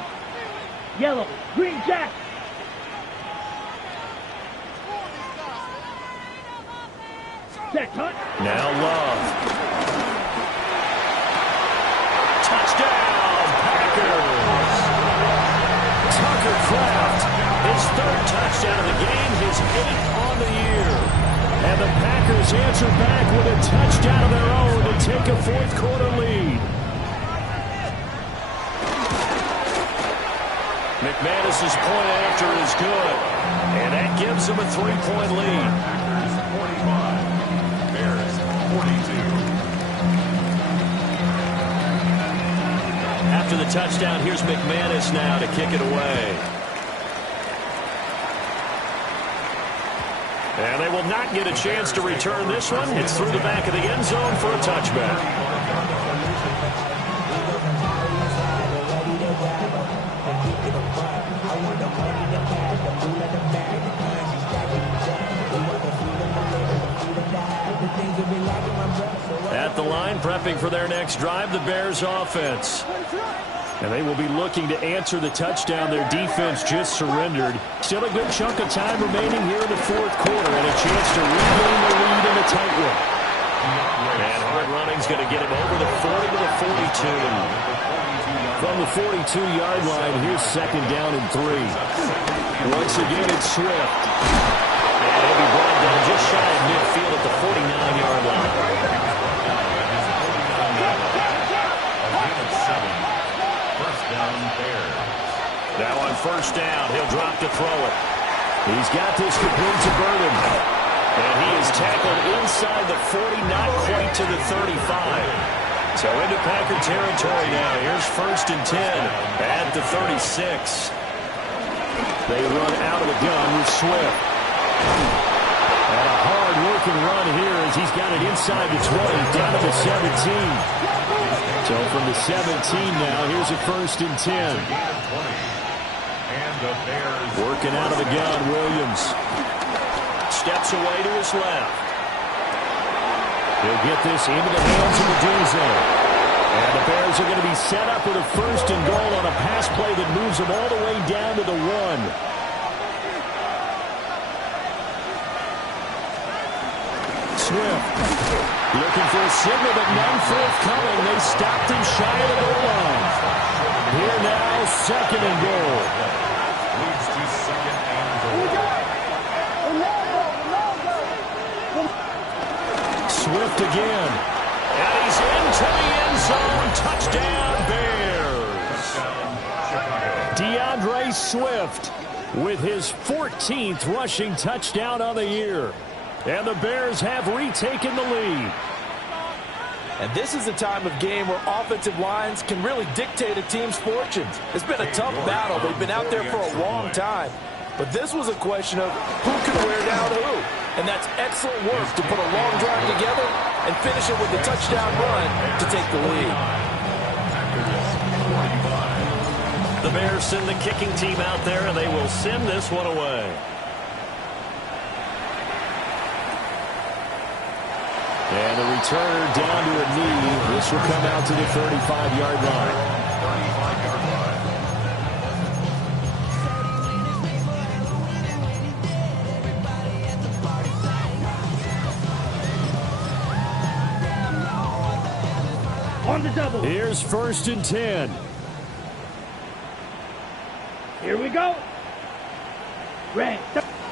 Yellow, green jack. Set, hunt. Now Love. Touchdown, Packers. Tucker Kraft, his 3rd touchdown of the game, his 8th on the year. And the Packers answer back with a touchdown of their own to take a 4th quarter lead. McManus's point after is good. And that gives them a 3-point lead. Packers 45, Bears 42. After the touchdown, here's McManus now to kick it away. And they will not get a chance to return this one. It's through the back of the end zone for a touchback. At the line, prepping for their next drive, the Bears offense. And they will be looking to answer the touchdown their defense just surrendered. Still a good chunk of time remaining here in the 4th quarter and a chance to regain the lead in a tight one. And hard running's going to get him over the 40 to the 42. From the 42-yard line, here's second down and 3. Once again, it's Swift. And he'll be brought down just shy of midfield at the 49-yard line. First down, Bears. Now on first down, he'll drop to throw it. He's got this complete to Burden. And he is tackled inside the 40, not quite to the 35. So into Packer territory now. Here's first and 10 at the 36. They run out of the gun with Swift. And a hard-working run here as he's got it inside the 20, down to the 17. So from the 17 now, here's a first and 10. Working out of the gun, Williams. Steps away to his left. He'll get this into the hands of Medusa. And the Bears are going to be set up with a first and goal on a pass play that moves them all the way down to the 1. Swift looking for a signal, but none forthcoming. They stopped him shy of the goal line. Here now, second and goal. Leads to second and goal. Swift again. And he's into the end zone. Touchdown, Bears. DeAndre Swift with his 14th rushing touchdown on the year. And the Bears have retaken the lead. And this is a time of game where offensive lines can really dictate a team's fortunes. It's been a tough battle. They've been out there for a long time. But this was a question of who can wear down who. And that's excellent work to put a long drive together and finish it with a touchdown run to take the lead. The Bears send the kicking team out there, and they will send this one away. And the returner down to a knee. This will come out to the 35-yard line. 35-yard line. On the double. Here's first and 10. Here we go. Red.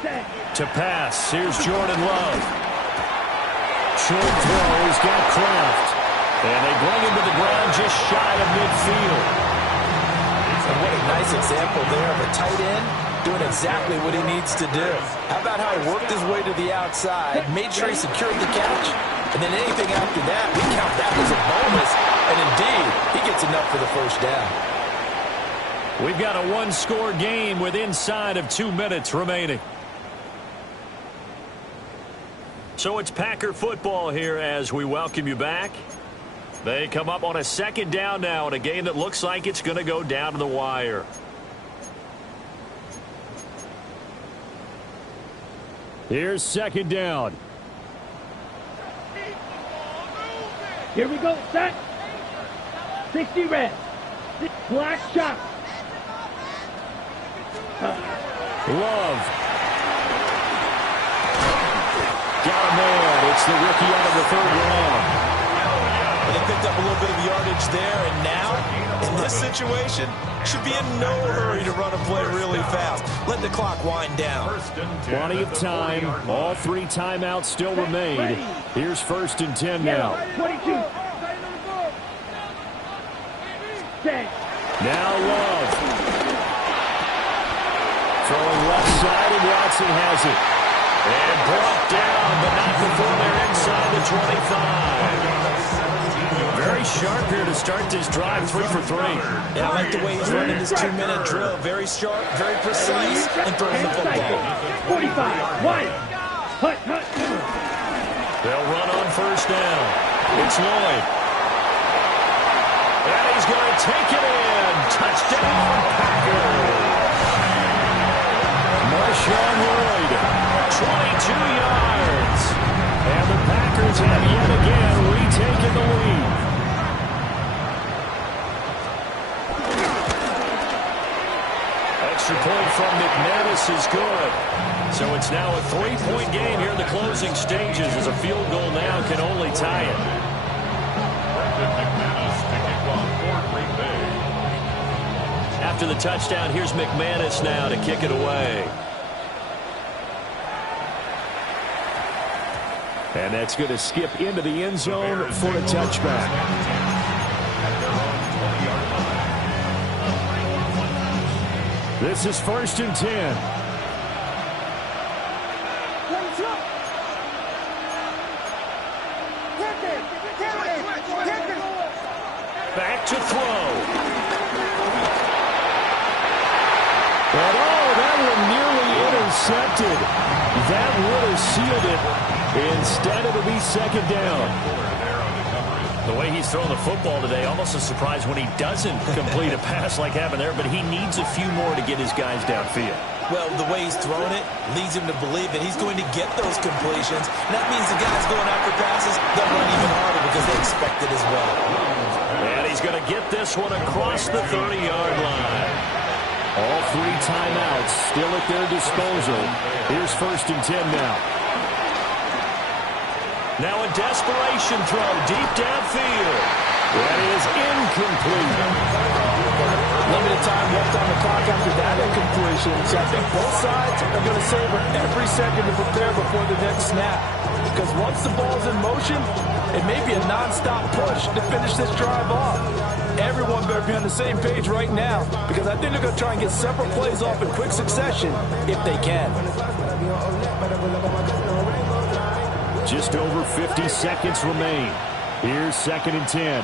Set. To pass. Here's Jordan Love. Short throw. He's got Kraft. And they bring him to the ground just shy of midfield. And what a nice example there of a tight end doing exactly what he needs to do. How about how he worked his way to the outside, made sure he secured the catch, and then anything after that, we count that as a bonus. And indeed, he gets enough for the first down. We've got a one-score game with inside of 2 minutes remaining. So it's Packer football here as we welcome you back. They come up on a second down now in a game that looks like it's going to go down to the wire. Here's second down. Here we go. Set. 60 red. Black shot. Love. Got a man. It's the rookie out of the third round. They picked up a little bit of yardage there, and now, in this situation, should be in no hurry to run a play really fast. Let the clock wind down. Plenty of time. All 3 timeouts still remain. Here's first and 10 now. 22. Set. Now Love. Throwing left side, and Watson has it. And brought down, but not before they're inside the 25. Very sharp here to start this drive, 3 for 3. Yeah, I like the way he's running this 2-minute drill. Very sharp, very precise, and throwing the football. 45. One. Hut, hut. They'll run on first down. It's Lloyd. And he's going to take it in. Touchdown, Packers. Marshawn Lloyd, 22 yards. And the Packers have yet again retaken the lead. extra point from McManus is good. So it's now a 3-point game here in the closing stages, as a field goal now can only tie it. McManus to kick off for Green Bay. After the touchdown, here's McManus now to kick it away. And that's going to skip into the end zone for a touchback. This is 1st and 10. Back to throw. But that one nearly intercepted. That would have sealed it. Instead, it'll be 2nd down. The way he's throwing the football today, almost a surprise when he doesn't complete a pass like happened there, but he needs a few more to get his guys downfield. Well, the way he's throwing it leads him to believe that he's going to get those completions. And that means the guys going after passes, they'll run even harder because they expect it as well. And he's going to get this one across the 30-yard line. All 3 timeouts still at their disposal. Here's 1st and 10 now. Now a desperation throw deep downfield. That is incomplete. Limited time left on the clock after that incompletion. So I think both sides are going to savor every second to prepare before the next snap. Because once the ball's in motion, it may be a non-stop push to finish this drive off. Everyone better be on the same page right now, because I think they're going to try and get several plays off in quick succession if they can. Just over 50 seconds remain. Here's 2nd and 10.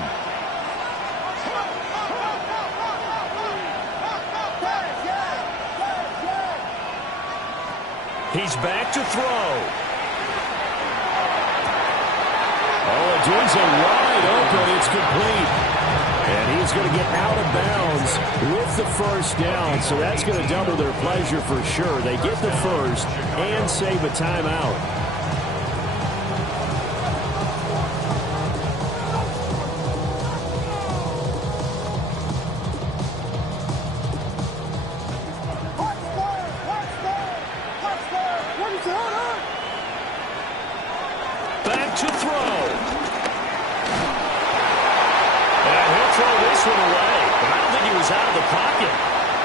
He's back to throw. Dunes a wide open. It's complete. And he's going to get out of bounds with the 1st down. So that's going to double their pleasure for sure. They get the 1st and save a timeout. Back to throw. And he'll throw this one away. But I don't think he was out of the pocket.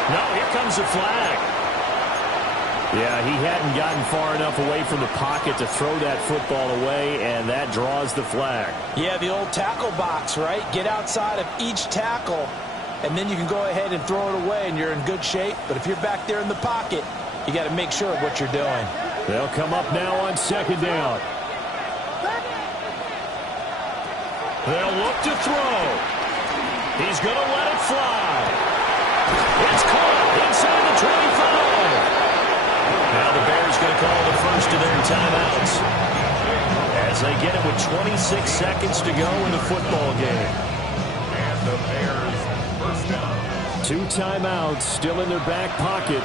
No, here comes the flag. Yeah, he hadn't gotten far enough away from the pocket to throw that football away, and that draws the flag. Yeah, the old tackle box, right? Get outside of each tackle, and then you can go ahead and throw it away, and you're in good shape. But if you're back there in the pocket, you got to make sure of what you're doing. They'll come up now on 2nd down. They'll look to throw. He's going to let it fly. It's caught inside the 25. Now the Bears going to call the first of their timeouts as they get it with 26 seconds to go in the football game. And the Bears first down. 2 timeouts still in their back pocket.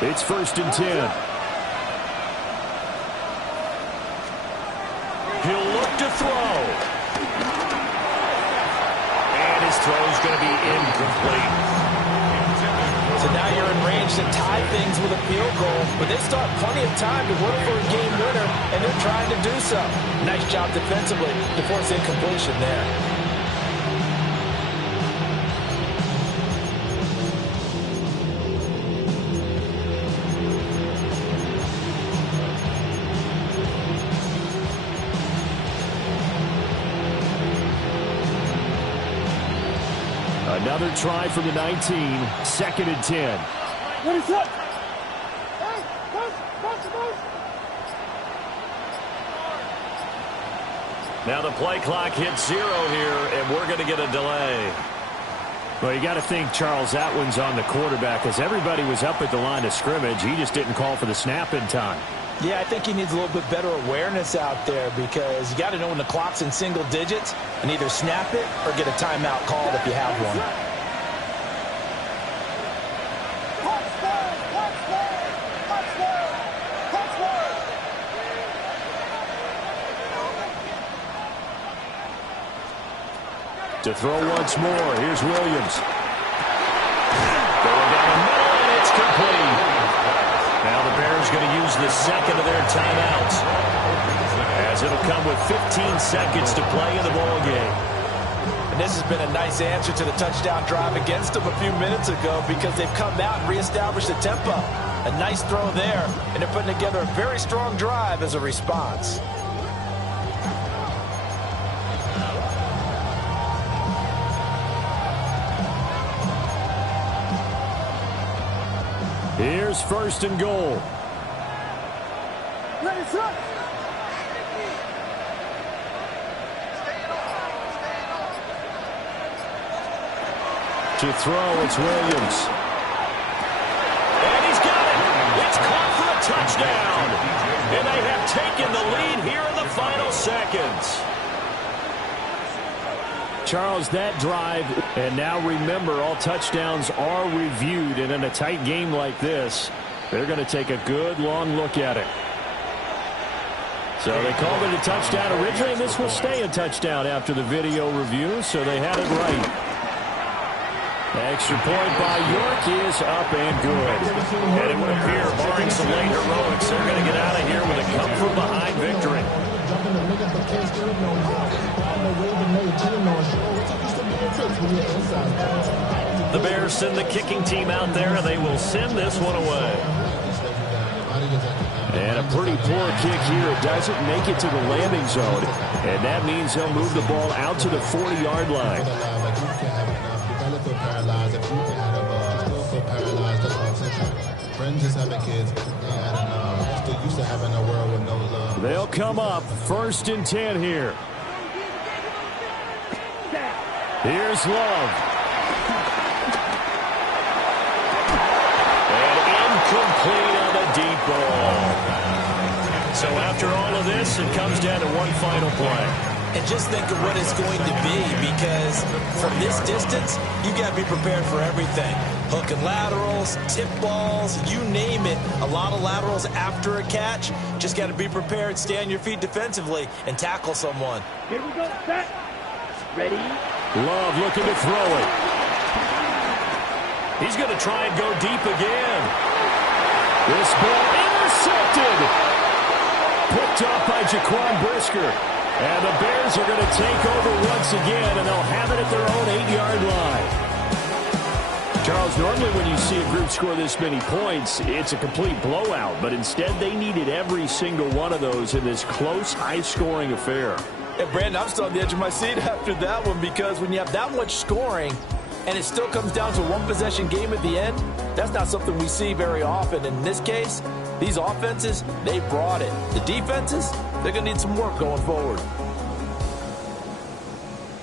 It's 1st and 10. He'll look to throw. And his throw is going to be incomplete. So now you're in range to tie things with a field goal, but they still have plenty of time to work for a game winner, and they're trying to do so. Nice job defensively to force incompletion there. Another try from the 19, 2nd and 10. What is up? Now the play clock hits 0 here, and we're going to get a delay. Well, you got to think, Charles, that one's on the quarterback, as everybody was up at the line of scrimmage. He just didn't call for the snap in time. Yeah, I think he needs a little bit better awareness out there, because you got to know when the clock's in single digits and either snap it or get a timeout called if you have one. To throw once more, here's Williams. Going down the middle, and it's complete. the second of their timeouts, as it'll come with 15 seconds to play in the ball game. And this has been a nice answer to the touchdown drive against them a few minutes ago, because they've come out and reestablished the tempo. A nice throw there, and they're putting together a very strong drive as a response. Here's first and goal. To throw, it's Williams. And he's got it. It's caught for a touchdown. And they have taken the lead here in the final seconds. Charles, that drive, and now remember, all touchdowns are reviewed, and in a tight game like this, they're going to take a good long look at it. So they called it a touchdown originally, and this will stay a touchdown after the video review, so they had it right. Extra point by York is up and good. And it would appear, barring some late heroics, they're going to get out of here with a come-from-behind victory. The Bears send the kicking team out there, and they will send this one away. And a pretty poor kick here. It doesn't make it to the landing zone. And that means they'll move the ball out to the 40-yard line. They'll come up first and 10 here. Here's Love. And incomplete on the deep ball. So after all of this, it comes down to one final play. And just think of what it's going to be, because from this distance, you got to be prepared for everything. Hook and laterals, tip balls, you name it. A lot of laterals after a catch. Just got to be prepared, stay on your feet defensively, and tackle someone. Here we go, set, ready. Love looking to throw it. He's going to try and go deep again. This ball intercepted. Picked off by Jaquan Brisker. And the Bears are going to take over once again, and they'll have it at their own 8-yard line. Charles, normally when you see a group score this many points, it's a complete blowout. But instead, they needed every single one of those in this close, high-scoring affair. And Brandon, I'm still on the edge of my seat after that one, because when you have that much scoring and it still comes down to one possession game at the end, that's not something we see very often. In this case, these offenses, they brought it. The defenses, they're going to need some work going forward.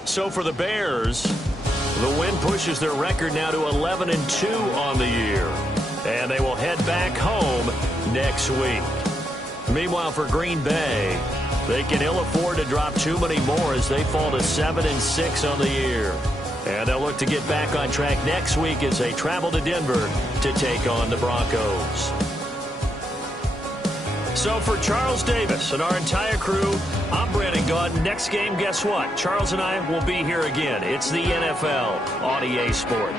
So for the Bears, the win pushes their record now to 11-2 on the year. And they will head back home next week. Meanwhile, for Green Bay, they can ill afford to drop too many more as they fall to 7-6 on the year. And they'll look to get back on track next week as they travel to Denver to take on the Broncos. So for Charles Davis and our entire crew, I'm Brandon Gaudin. Next game, guess what? Charles and I will be here again. It's the NFL on EA Sports.